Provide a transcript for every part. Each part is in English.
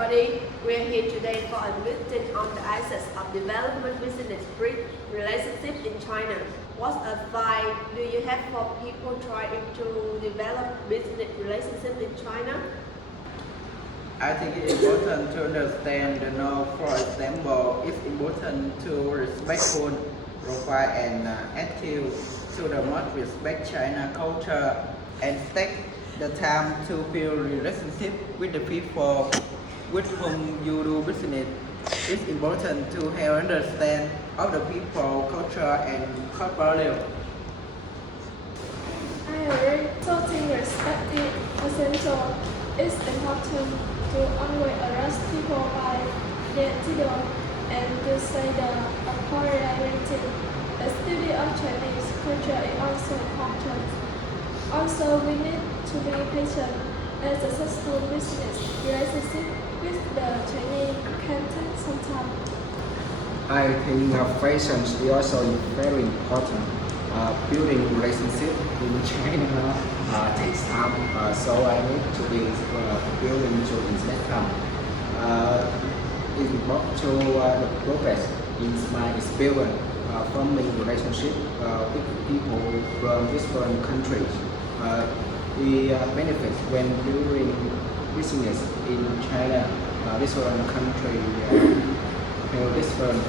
everybody. We are here today for a meeting on the access of development business relationship in China. What advice do you have for people trying to develop business relationship in China? I think it's important to understand the norm. For example, it's important to respectful profile and attitude to the most respect China culture and take the time to build relationship with the people with whom you do business. It's important to have understand of the people, culture and core value. I agree. Totally respect is essential. It's important to always address people by their title and to say the appropriate thing. The study of Chinese culture is also important. Also, we need to be patient. A successful business relationship with the Chinese can take some time. I think patience is also very important. Building relationship in China takes time, so I need to be building to invest time. It's important to the progress in my experience forming relationship with people from different countries. We benefit when doing business in China. Different countries have different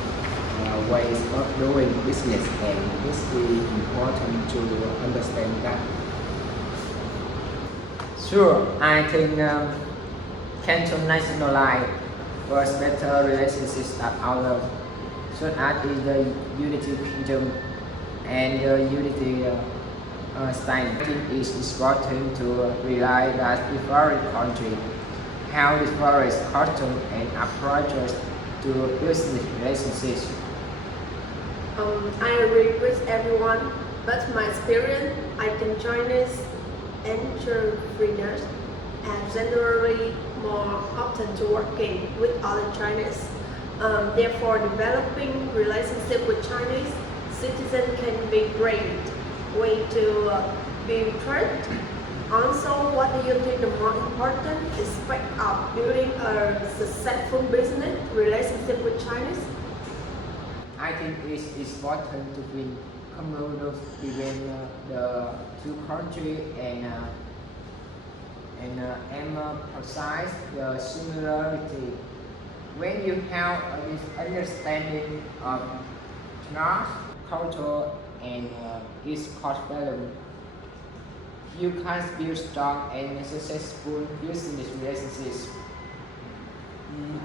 ways of doing business, and it's really important to understand that. Sure, I think Canton Nationality was better relationships at others, such as in the Unity Kingdom and the Unity State. I think it's important to realize that different countries have different customs and approaches to business relationships. I agree with everyone, but my experience, I think Chinese entrepreneurs are generally more open to working with other Chinese. Therefore, developing relationship with Chinese citizens can be great way to build trust. Also, what do you think the most important aspect of building a successful business relationship with Chinese? I think it's important to build community between the two countries and emphasize the similarity. When you have this understanding of trust, culture, and its cost value, you can build strong and successful business relationships.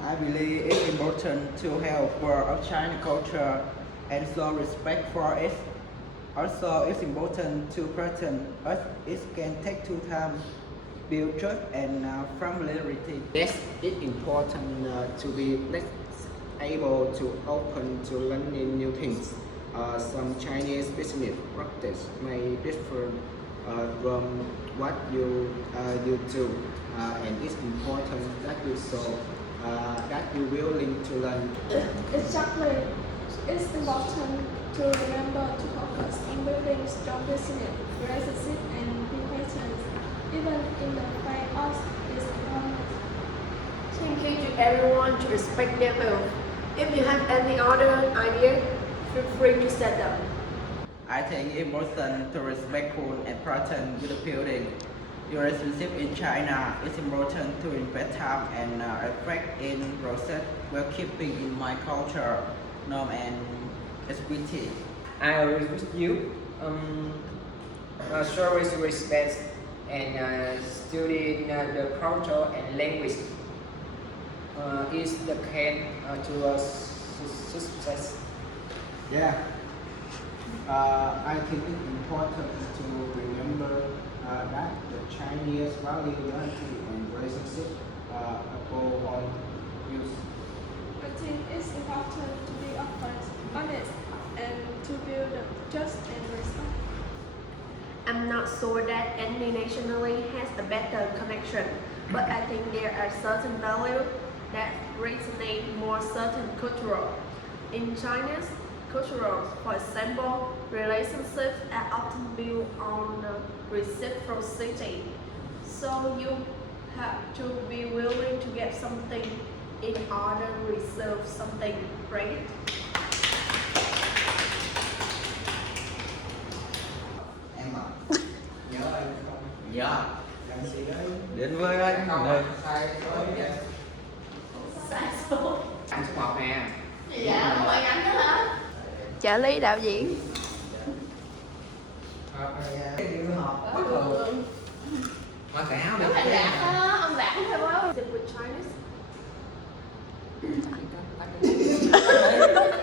I believe it's important to have aware of China culture and show respect for it. Also, it's important to present as it can take two time, build trust and familiarity. Yes, it's important to be able to open to learning new things. Some Chinese business practice may differ from what you do, and it's important that you show that you're willing to learn. Exactly. It's important to remember to focus on building strong business relationships and be patient, even in the face of disappointment. Thank you to everyone to respect their will. If you have any other idea, feel free to set them. I think it's important to respectful and present with the building. Your relationship in China is important to invest time and effect in process while keeping in mind culture, norm and equity. I agree with you. Showing respect and studying the culture and language is the key to a success. Yeah, I think it's important to remember that the Chinese value loyalty and relationship above all use. I think it's important to be upfront, honest, and to build trust and respect. I'm not sure that any nationality has a better connection, but I think there are certain values that resonate more certain cultural. In China's cultural, for example, relationships are often built on reciprocity. So you have to be willing to get something in order to reserve something, right? Em à? Nhớ anh không? Nhớ. Đến với anh đây. Sai số vậy. Sai số. Anh số 1 nè. Dạ, không phải anh đó hả? Trợ lý đạo diễn. Cái điều họp bất thường. Mặc áo được. Ông Đạt thôi. With Chinese